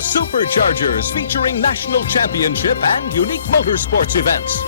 Superchargers, featuring national championship and unique motorsports events.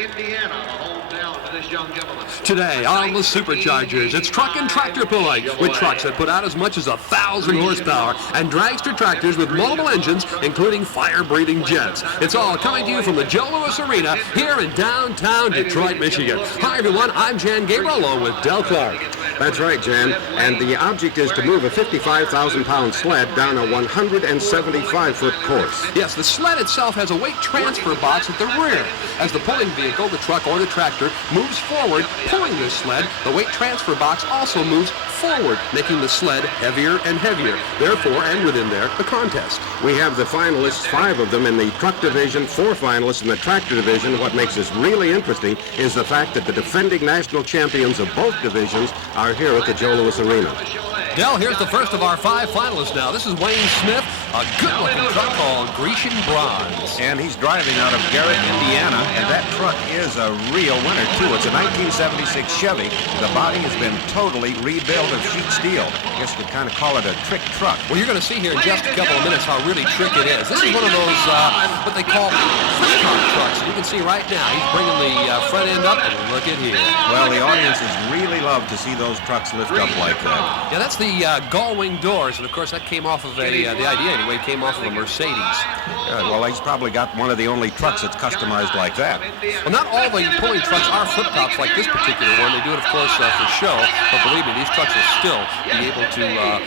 Indiana, the hometown for this young gentleman. Today on the Superchargers, it's truck and tractor pulling with trucks that put out as much as 1,000 horsepower and dragster tractors with multiple engines, including fire-breathing jets. It's all coming to you from the Joe Louis Arena here in downtown Detroit, Michigan. Hi, everyone. I'm Jan Gabriel along with Del Clark. That's right, Jan. And the object is to move a 55,000-pound sled down a 175-foot course. Yes, the sled itself has a weight transfer box at the rear. As the pulling vehicle, the truck or the tractor, moves forward, pulling this sled, the weight transfer box also moves forward, making the sled heavier and heavier. Therefore, and within there, the contest. We have the finalists, 5 of them in the truck division, 4 finalists in the tractor division. What makes this really interesting is the fact that the defending national champions of both divisions are here at the Joe Louis Arena. Del, here's the first of our 5 finalists now. This is Wayne Smith, a good-looking truck called GRECIAN Bronze. And he's driving out of Garrett, Indiana, and that truck is a real winner, too. It's a 1976 Chevy. The body has been totally rebuilt of sheet steel. I guess you could kind of call it a trick truck. Well, you're going to see here in just a couple of minutes how really trick it is. This is one of those, what they call flip car trucks. You can see right now, he's bringing the front end up, and look at here. Well, the audiences really love to see those trucks lift up like that. Yeah, that's the gull wing doors, and of course that came off of the idea anyway, came off of a Mercedes. Well, he's probably got one of the only trucks that's customized like that. Well, not all the pulling trucks are flip tops like this particular one. They do it, of course, for show, but believe me, these trucks will still be able to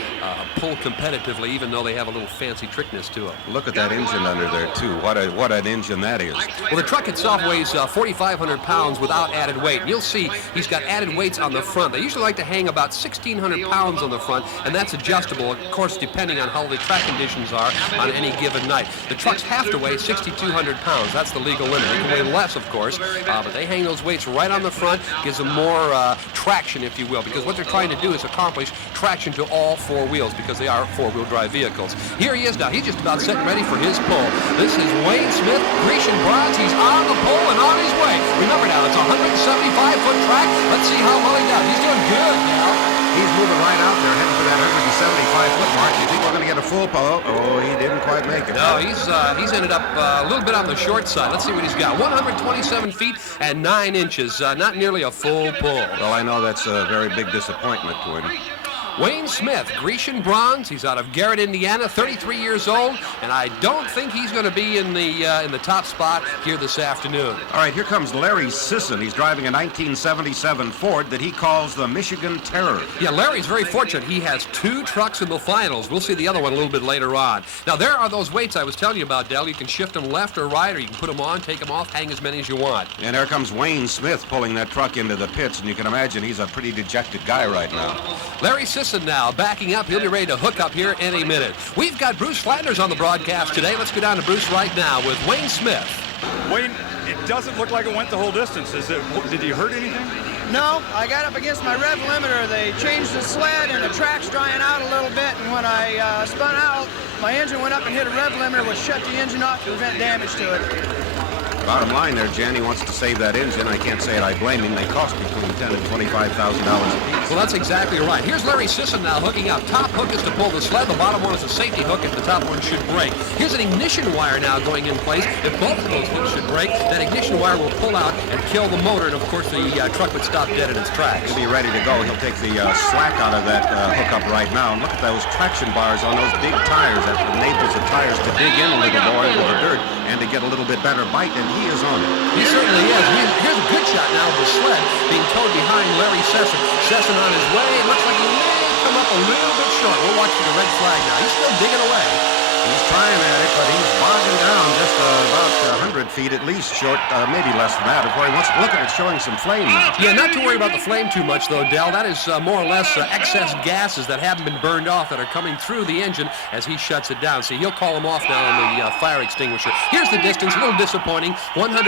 pull competitively, even though they have a little fancy trickness to them. Look at that engine under there, too. What an engine that is. Well, the truck itself weighs 4,500 pounds without added weight. And you'll see he's got added weights on the front. They usually like to hang about 1,600 pounds on the front, and that's adjustable, of course, depending on how the track conditions are on any given night. The trucks have to weigh 6,200 pounds. That's the legal limit. They can weigh less, of course, but they hang those weights right on the front, gives them more traction, if you will, because what they're trying to do is accomplish traction to all 4 wheels, because they are 4-wheel drive vehicles. Here he is now. He's just about set and ready for his pull. This is Wayne Smith, GRECIAN Bronze. He's on the pull and on his way. Remember now, it's a 175-foot track. Let's see how well he does. He's doing good now. He's moving right out there, heading for that 175-foot mark. You think we're going to get a full pull? Oh, he didn't quite make it. No, he's ended up a little bit on the short side. Let's see what he's got. 127 feet and 9 inches. Not nearly a full pull. Well, I know that's a very big disappointment to him. Wayne Smith, GRECIAN Bronze. He's out of Garrett, Indiana, 33 years old, and I don't think he's going to be in the top spot here this afternoon. All right, here comes Larry Sisson. He's driving a 1977 Ford that he calls the Michigan Terror. Yeah, Larry's very fortunate. He has 2 trucks in the finals. We'll see the other one a little bit later on. Now, there are those weights I was telling you about, Del. You can shift them left or right, or you can put them on, take them off, hang as many as you want. And there comes Wayne Smith pulling that truck into the pits, and you can imagine he's a pretty dejected guy right now. Larry Sisson now backing up. He'll be ready to hook up here any minute. We've got Bruce Flanders on the broadcast today. Let's go down to Bruce right now with Wayne Smith. Wayne, it doesn't look like it went the whole distance. Did you hurt anything? No, I got up against my rev limiter. They changed the sled and the track's drying out a little bit, and when I spun out, my engine went up and hit a rev limiter, which shut the engine off to prevent damage to it. Bottom line there, Jan, he wants to save that engine. I can't say it, I blame him. They cost between $10,000 and $25,000 apiece. Well, that's exactly right. Here's Larry Sisson now hooking up. Top hook is to pull the sled. The bottom one is a safety hook if the top one should break. Here's an ignition wire now going in place. If both of those things should break, that ignition wire will pull out and kill the motor, and of course the truck would stop dead in its tracks. He'll be ready to go. He'll take the slack out of that hookup right now. And look at those traction bars on those big tires. That enables the tires to dig in a little more into the dirt and to get a little bit better bite, and he is on it. He certainly is. Here's a good shot now of the sled being towed behind Larry Sisson. Sisson on his way. It looks like he may come up a little bit short. We'll watch for the red flag now. He's still digging away. He's trying at it, but he's bogging down just about 100 feet at least short, maybe less than that. Before he wants to look at it, showing some flame now. Yeah, not to worry about the flame too much, though, Del. That is more or less excess gases that haven't been burned off that are coming through the engine as he shuts it down. See, he'll call them off now on the fire extinguisher. Here's the distance, a little disappointing, 138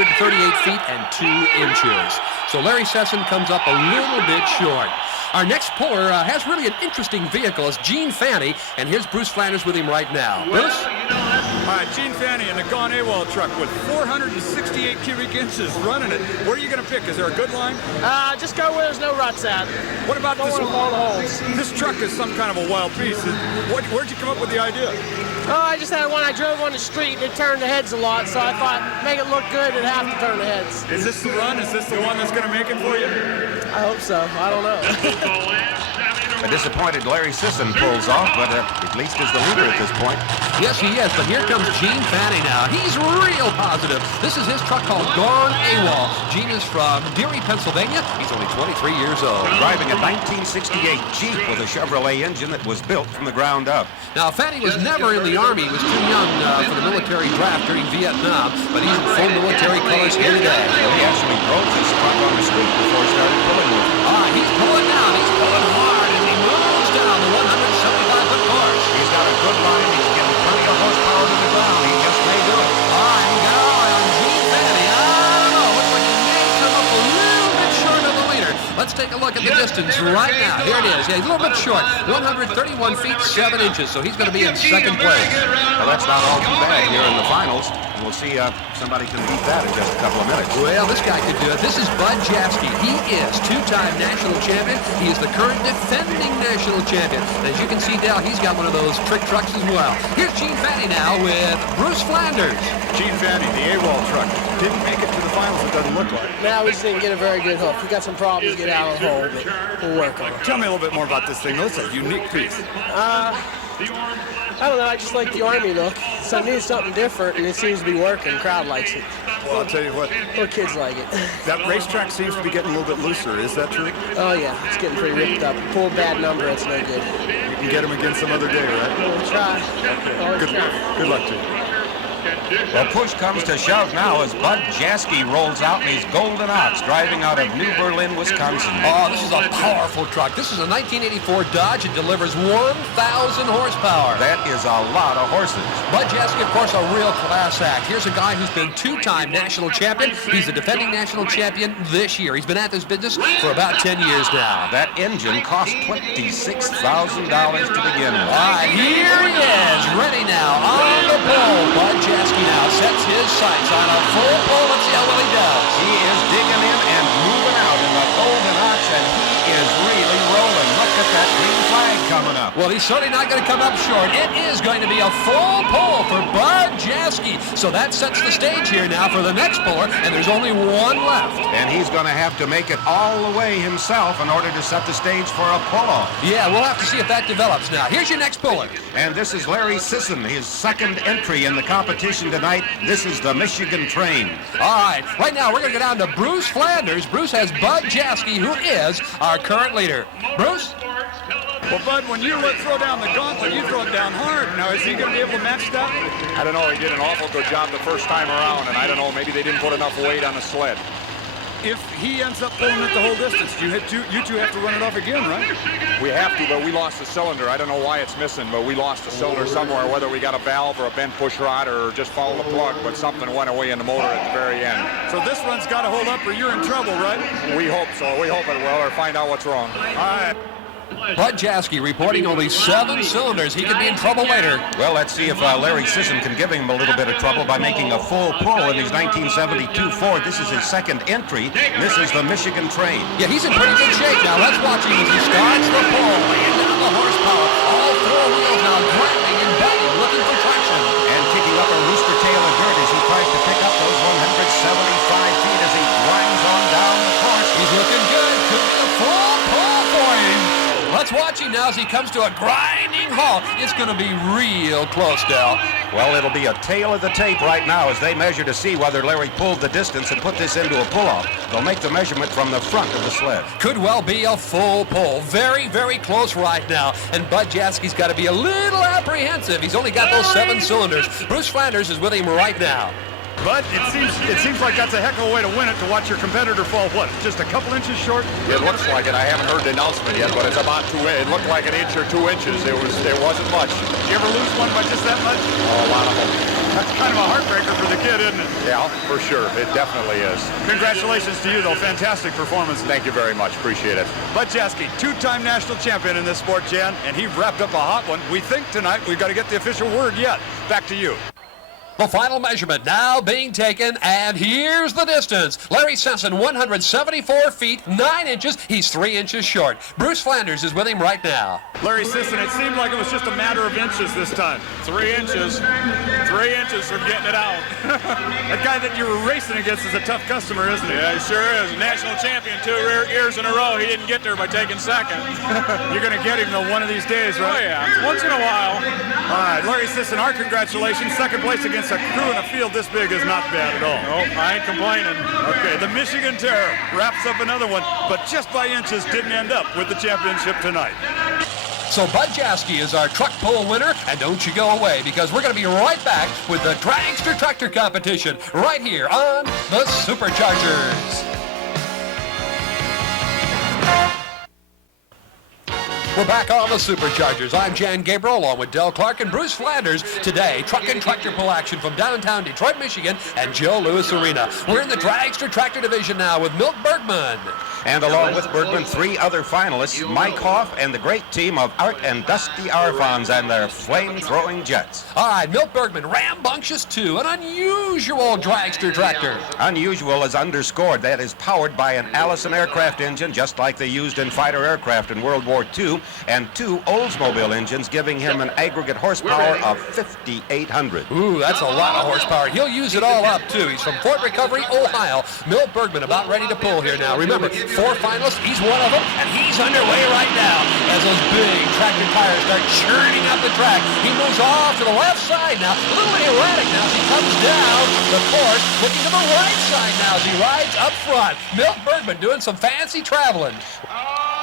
feet and 2 inches. So Larry Sisson comes up a little bit short. Our next puller has really an interesting vehicle. It's Gene Fanny, and here's Bruce Flanders with him right now. Bruce? All right, Gene Fanny in the Gone AWOL truck with 468 cubic inches running it. Where are you going to pick? Is there a good line? Just go where there's no ruts at. What about Don't this? want to fall the holes. This truck is some kind of a wild piece. Where'd you come up with the idea? Oh, I just had one. I drove on the street and it turned the heads a lot, so I thought make it look good, it'd have to turn the heads. Is this the run? Is this the one that's going to make it for you? I hope so. I don't know. A disappointed Larry Sisson pulls off, but at least is the leader at this point. Yes, he is, but here comes Gene Fanny now. He's real positive. This is his truck called Gone AWOL. Gene is from Deary, Pennsylvania. He's only 23 years old. Driving a 1968 Jeep with a Chevrolet engine that was built from the ground up. Now, Fanny was never in the Army. He was too young for the military draft during Vietnam, but he's in full military colors here today. He actually drove this truck on the street before he started pulling with it. He's pulling down. He's pulling hard as he moves down the 175-foot course. He's got a good line. He's getting plenty of horsepower to the ground. He just may do it. And going Gene Fanny. I don't know. Looks like he may come up a little bit short of the leader. Let's take a look at the distance right now. Here it is. Yeah, he's a little bit short. 131 feet, 7 inches. So he's going to be in second place. Well, that's not all too bad here in the finals. We'll see somebody can beat that in just a couple of minutes. Well, this guy could do it. This is Bud Jaski. He is two-time national champion. He is the current defending national champion. And as you can see, Dal, he's got one of those trick trucks as well. Here's Gene Fanny now with Bruce Flanders. Gene Fanny, the AWOL truck, didn't make it to the finals, it doesn't look like. Now we just didn't get a very good hook. We got some problems to get out of the hole, but we'll work on it. Tell me a little bit more about this thing. It's a unique piece. I don't know, I just like the Army look. So I needed something different, and it seems to be working. The crowd likes it. Well, I'll tell you what, Little kids like it. that racetrack seems to be getting a little bit looser. Is that true? Oh yeah, it's getting pretty ripped up. Pull a bad number, it's no good. You can get them again some other day, right? We'll try. Always Good, try. good luck to you. Well, push comes to shove now as Bud Jaski rolls out in his Golden Ox, driving out of New Berlin, Wisconsin. Oh, this is a powerful truck. This is a 1984 Dodge. It delivers 1,000 horsepower. That is a lot of horses. Bud Jaski, of course, a real class act. Here's a guy who's been two-time national champion. He's the defending national champion this year. He's been at this business for about 10 years now. That engine cost $26,000 to begin with. All right, here he is, ready now on the pole. Bud Jaski now sets his sights on a full pole. Let's see how well he does. He is digging in and moving out in the Golden Ox, and he is really rolling. Look at that green flag coming up. Well, he's certainly not going to come up short. It is going to be a full pole for Bud Jaski. So that sets the stage here now for the next puller, and there's only one left. And he's going to have to make it all the way himself in order to set the stage for a pull-off. Yeah, we'll have to see if that develops now. Here's your next puller. And this is Larry Sisson, his second entry in the competition tonight. This is the Michigan Train. All right, right now we're going to go down to Bruce Flanders. Bruce has Bud Jaski, who is our current leader. Bruce? Well, Bud, when you throw down the gauntlet, you throw it down hard. Now, is he going to be able to match that? I don't know. He did an awful good job the first time around, and I don't know. Maybe they didn't put enough weight on the sled. If he ends up pulling it the whole distance, you two have to run it off again, right? We have to, but we lost the cylinder. I don't know why it's missing, but we lost the cylinder somewhere, whether we got a valve or a bent push rod or just followed the plug, but something went away in the motor at the very end. So this run's got to hold up or you're in trouble, right? We hope so. We hope it will, or find out what's wrong. All right. Bud Jaski reporting only 7 cylinders. He could be in trouble later. Well, let's see if Larry Sisson can give him a little bit of trouble by making a full pull in his 1972 Ford. This is his second entry. This is the Michigan Train. Yeah, he's in pretty good shape now. Let's watch him as he starts the pull, laying down the horsepower. All 4 wheels now grinding and banging, looking for traction. And kicking up a rooster tail of dirt as he tries to pick up those 175 feet as he grinds on down the course. He's looking good. Could be a full pull for him. Let's watch him now as he comes to a grinding halt. It's going to be real close, Del. Well, it'll be a tail of the tape right now as they measure to see whether Larry pulled the distance and put this into a pull-off. They'll make the measurement from the front of the sled. Could well be a full pull. Very, very close right now. And Bud Jaski's got to be a little apprehensive. He's only got those 7 cylinders. Bruce Flanders is with him right now. But it seems like that's a heck of a way to win it, to watch your competitor fall, what, just a couple inches short? It looks like it. I haven't heard the announcement yet, but it's about 2 inches. It looked like an inch or 2 inches. It wasn't much. Did you ever lose one by just that much? Oh, a lot of them. That's kind of a heartbreaker for the kid, isn't it? Yeah, for sure. It definitely is. Congratulations to you, though. Fantastic performance. Thank you very much. Appreciate it. Bud Jaski, two-time national champion in this sport, Jan, and he wrapped up a hot one. We think tonight we've got to get the official word yet. Back to you. The final measurement now being taken, and here's the distance. Larry Sesson, 174 feet, 9 inches. He's 3 inches short. Bruce Flanders is with him right now. Larry Sisson, it seemed like it was just a matter of inches this time. 3 inches. 3 inches from getting it out. That guy that you were racing against is a tough customer, isn't he? Yeah, he sure is. National champion 2 years in a row. He didn't get there by taking second. You're going to get him, though, one of these days, right? Oh, yeah. Once in a while. All right, Larry Sisson, our congratulations. Second place against a crew in a field this big is not bad at all. Nope, I ain't complaining. Okay, the Michigan Terror wraps up another one, but just by inches didn't end up with the championship tonight. So Bud Jaski is our truck pull winner, and don't you go away, because we're going to be right back with the Dragster Tractor Competition right here on the Superchargers. We're back on the Superchargers. I'm Jan Gabriel along with Del Clark and Bruce Flanders. Today, truck and tractor pull action from downtown Detroit, Michigan and Joe Louis Arena. We're in the Dragster Tractor Division now with Milt Bergman. And along with Bergman, 3 other finalists, Mike Hoff and the great team of Art and Dusty Arfons and their flame-throwing jets. All right, Milt Bergman, Rambunctious 2, an unusual dragster tractor. Unusual is underscored. That is powered by an Allison aircraft engine, just like they used in fighter aircraft in World War II, and 2 Oldsmobile engines, giving him an aggregate horsepower of 5,800. Ooh, that's a lot of horsepower. He'll use it all up, too. He's from Fort Recovery, Ohio. Milt Bergman about ready to pull here now. Remember, 4 finalists, he's one of them, and he's underway right now as those big tractor tires start churning up the track. He moves off to the left side now, a little erratic now as he comes down the course, looking to the right side now as he rides up front. Milt Bergman doing some fancy traveling.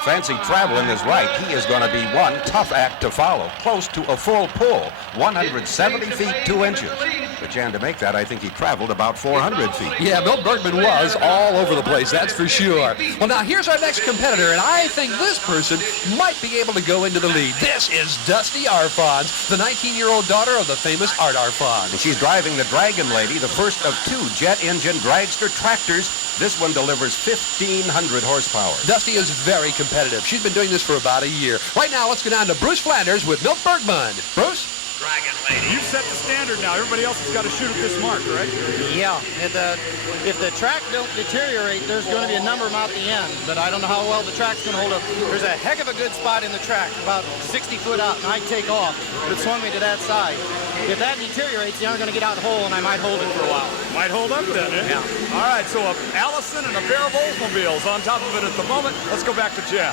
Fancy traveling is right. He is going to be one tough act to follow, close to a full pull, 170 feet 2 inches. But Jan, to make that, I think he traveled about 400 feet. Yeah, Milt Bergman was all over the place, that's for sure. Well, now here's our next competitor, and I think this person might be able to go into the lead. This is Dusty Arfons, the 19-year-old daughter of the famous Art Arfons. And she's driving the Dragon Lady, the first of 2 jet-engine dragster tractors. This one delivers 1,500 horsepower. Dusty is very competitive. She's been doing this for about a year. Right now, let's go down to Bruce Flanders with Milt Bergman. Bruce? Dragon Lady. You set the standard now. Everybody else has got to shoot at this mark, right? Yeah, if the track don't deteriorate, there's going to be a number out the end, but I don't know how well the track's going to hold up. There's a heck of a good spot in the track, about 60 foot out, and I take off. It swung me to that side. If that deteriorates, you're going to get out the hole, and I might hold it for a while. Might hold up then, eh? Yeah. All right, so Allison and a pair of Oldsmobiles on top of it at the moment. Let's go back to Jan.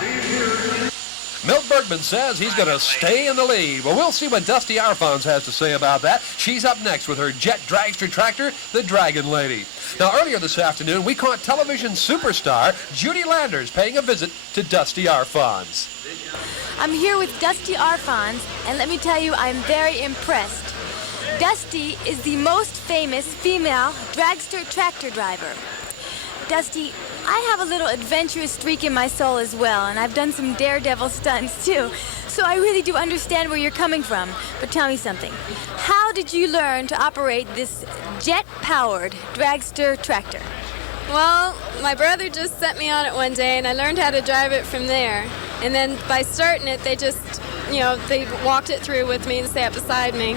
Milt Bergman says he's going to stay in the lead. Well, we'll see what Dusty Arfons has to say about that. She's up next with her jet dragster tractor, the Dragon Lady. Now, earlier this afternoon, we caught television superstar Judy Landers paying a visit to Dusty Arfons. I'm here with Dusty Arfons, and let me tell you, I'm very impressed. Dusty is the most famous female dragster tractor driver. Dusty, I have a little adventurous streak in my soul as well, and I've done some daredevil stunts too, so I really do understand where you're coming from. But tell me something. How did you learn to operate this jet-powered dragster tractor? Well, my brother just set me on it one day, and I learned how to drive it from there. And then by starting it, they just, they walked it through with me and sat beside me.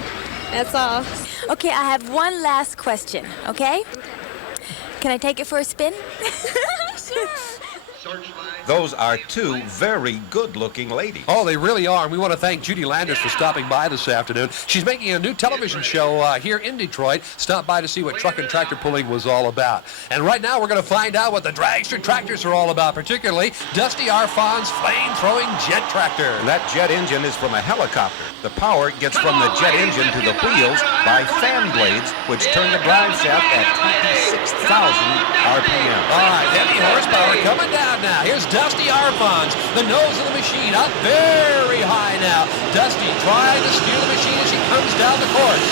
That's all. Okay, I have one last question, okay? Can I take it for a spin? Sure. Those are 2 very good-looking ladies. Oh, they really are. And we want to thank Judy Landers for stopping by this afternoon. She's making a new television show here in Detroit. Stop by to see what truck and tractor pulling was all about. And right now, we're going to find out what the dragster tractors are all about, particularly Dusty Arfons' flame-throwing jet tractor. And that jet engine is from a helicopter. The power gets from the jet engine to the wheels by fan blades, which turn the drive shaft at 26,000 RPM. All right, heavy horsepower coming down now. Here's Dusty Arfons, the nose of the machine, up very high now. Dusty trying to steer the machine as she comes down the course.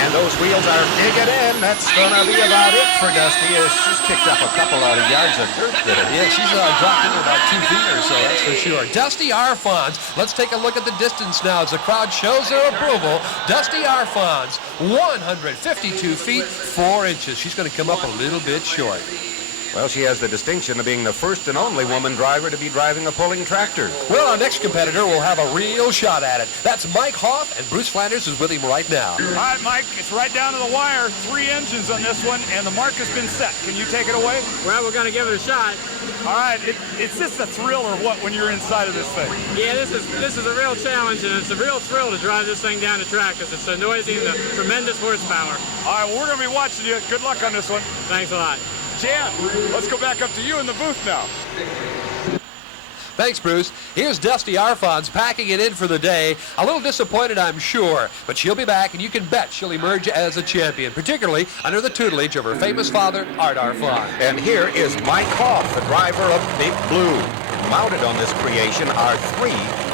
And those wheels are digging in. That's going to be about it for Dusty. She's kicked up a couple of yards of dirt there. Yeah, she's dropped in about 2 feet or so, that's for sure. Dusty Arfons. Let's take a look at the distance now as the crowd shows their approval. Dusty Arfons, 152 feet, 4 inches. She's going to come up a little bit short. Well, she has the distinction of being the first and only woman driver to be driving a pulling tractor. Well, our next competitor will have a real shot at it. That's Mike Hoff, and Bruce Flanders is with him right now. All right, Mike, it's right down to the wire. 3 engines on this one, and the mark has been set. Can you take it away? Well, we're going to give it a shot. All right, it's just a thrill or what when you're inside of this thing? Yeah, this is a real challenge, and it's a real thrill to drive this thing down the track because it's so noisy and a tremendous horsepower. All right, well, we're going to be watching you. Good luck on this one. Thanks a lot. Jan, let's go back up to you in the booth now. Thanks, Bruce. Here's Dusty Arfons packing it in for the day. A little disappointed, I'm sure, but she'll be back, and you can bet she'll emerge as a champion, particularly under the tutelage of her famous father, Art Arfon. And here is Mike Hoff, the driver of Big Blue. Mounted on this creation are 3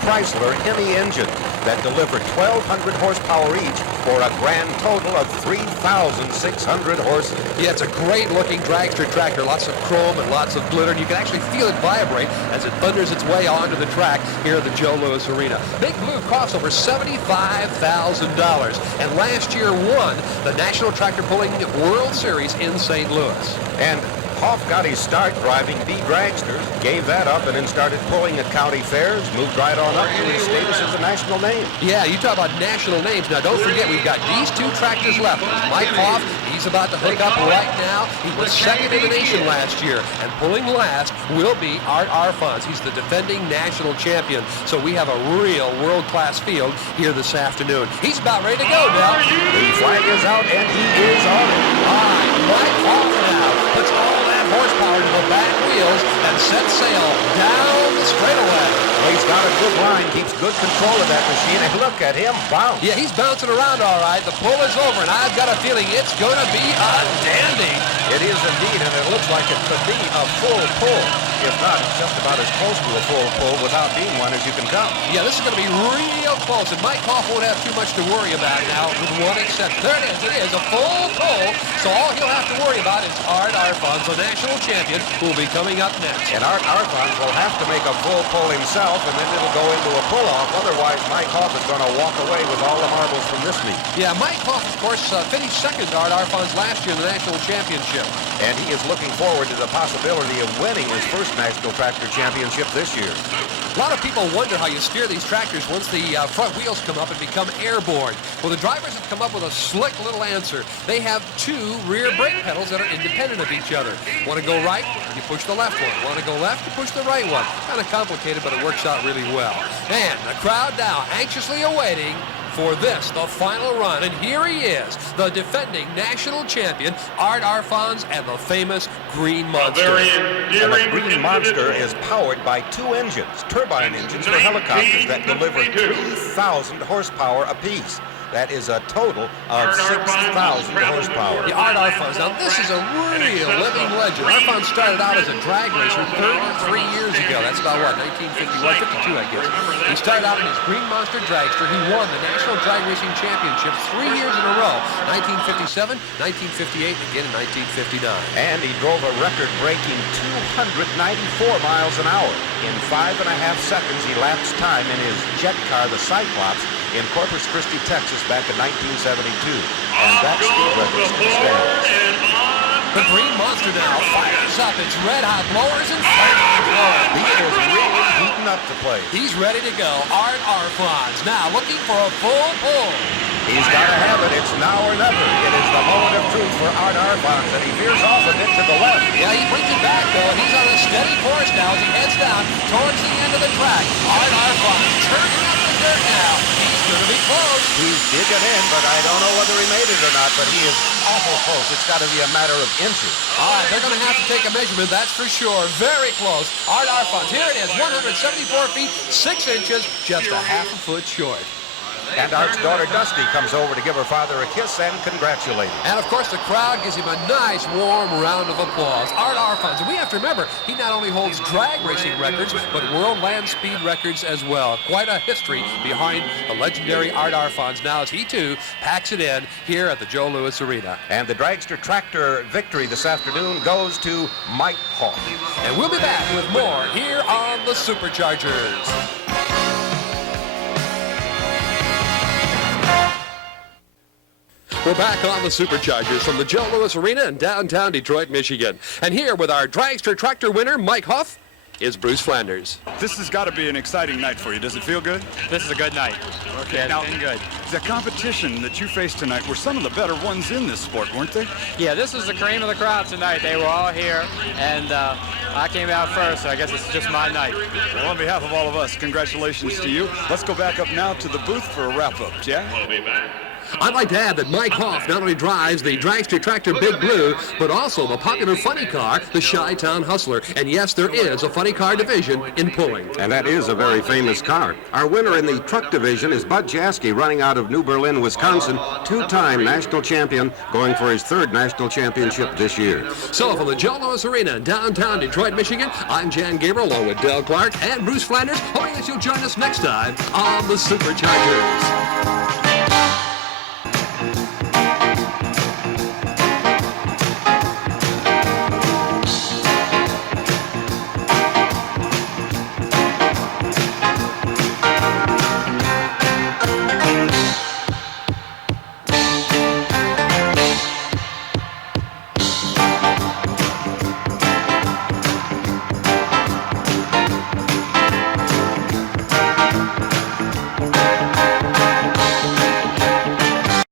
Chrysler Hemi engines that deliver 1,200 horsepower each for a grand total of 3,600 horses. Yeah, it's a great-looking dragster tractor. Lots of chrome and lots of glitter, and you can actually feel it vibrate as it thunders its way onto the track here at the Joe Louis Arena. Big Blue costs over $75,000, and last year won the National Tractor Pulling World Series in St. Louis. And Hoff got his start driving B dragsters, gave that up, and then started pulling at county fairs, moved right on up to his status as a national name. Yeah, you talk about national names. Now, don't forget, we've got these 2 tractors left. Mike Hoff, he's about to hook up right now. He was second in the nation last year, and pulling last will be Art Arfons. He's the defending national champion. So we have a real world-class field here this afternoon. He's about ready to go now. The flag is out, and he is on it. All right, Mike Hoff now puts all that horsepower into the back wheels and sets sail down the straightaway. He's got a good line, keeps good control of that machine, and look at him bounce. Yeah, he's bouncing around all right. The pull is over, and I've got a feeling it's going to be a dandy. It is indeed, and it looks like it could be a full pull. If not, it's just about as close to a full pull without being one as you can come. Yeah, this is going to be real close, and Mike Hoff won't have too much to worry about now, with one exception. There it is. It is a full pull, so all he'll have to worry about is Art Arfons, the national champion, who will be coming up next. And Art Arfons will have to make a full pull himself, and then it'll go into a pull-off. Otherwise, Mike Hoff is going to walk away with all the marbles from this meet. Yeah, Mike Hoff, of course, finished second to Art Arfons last year in the national championship. And he is looking forward to the possibility of winning his first National Tractor Championship this year. A lot of people wonder how you steer these tractors once the front wheels come up and become airborne. Well, the drivers have come up with a slick little answer. They have 2 rear brake pedals that are independent of each other. Want to go right? You push the left one. Want to go left? You push the right one. Kind of complicated, but it works out really well. And the crowd now anxiously awaiting for this, the final run. And here he is, the defending national champion, Art Arfons, and the famous Green Monster. And the Green Monster is powered by 2 engines, turbine engines for helicopters that deliver 3,000 horsepower apiece. That is a total of 6,000 horsepower. The Art Arfons. Now, this is a real living legend. Arfons started out as a drag racer 33 years ago. That's about, what, 1951, 52, I guess. He started out in his Green Monster dragster. He won the National Drag Racing Championship 3 years in a row, 1957, 1958, and again in 1959. And he drove a record-breaking 294 miles an hour. In 5.5 seconds, he lapsed time in his jet car, the Cyclops, in Corpus Christi, Texas, back in 1972. And that speed record still stands. The Green Monster now fires up its red-hot blowers and flaming. He is really heating up the place. He's ready to go. Art Arfons now looking for a full pull. He's got to have it. It's now or never. It is the moment of truth for Art Arfons, and he veers off a bit to the left. Yeah, he brings it back, though. He's on a steady course now as he heads down towards the end of the track. Art Arfons turning up the dirt now. He's going to be close. He's digging in, but I don't know whether he made it or not, but he is awful close. It's got to be a matter of inches. All right, they're going to have to take a measurement, that's for sure. Very close. Art Arfons, here it is, 174 feet, 6 inches, just a half a foot short. And Art's daughter Dusty comes over to give her father a kiss and congratulate him. And of course, the crowd gives him a nice, warm round of applause. Art Arfons, and we have to remember, he not only holds drag racing records, but world land speed records as well. Quite a history behind the legendary Art Arfons now as he too packs it in here at the Joe Louis Arena. And the dragster tractor victory this afternoon goes to Mike Hoff. And we'll be back with more here on the Superchargers. We're back on the Superchargers from the Joe Louis Arena in downtown Detroit, Michigan. And here with our dragster tractor winner, Mike Hoff, is Bruce Flanders. This has got to be an exciting night for you. Does it feel good? This is a good night. Okay, Yeah, now, it's been good. the competition that you faced tonight were some of the better ones in this sport, weren't they? Yeah, this was the cream of the crowd tonight. They were all here, and I came out first, so I guess it's just my night. Well, on behalf of all of us, congratulations to you. Let's go back up now to the booth for a wrap-up, yeah? We'll be back. I'd like to add that Mike Hoff not only drives the dragster tractor Big Blue, but also the popular funny car, the Chi-Town Hustler. And yes, there is a funny car division in pulling. And that is a very famous car. Our winner in the truck division is Bud Jaski, running out of New Berlin, Wisconsin, two-time national champion, going for his third national championship this year. So from the Joe Louis Arena in downtown Detroit, Michigan, I'm Jan Gabriel along with Dale Clark and Bruce Flanders, hoping that you'll join us next time on the Superchargers.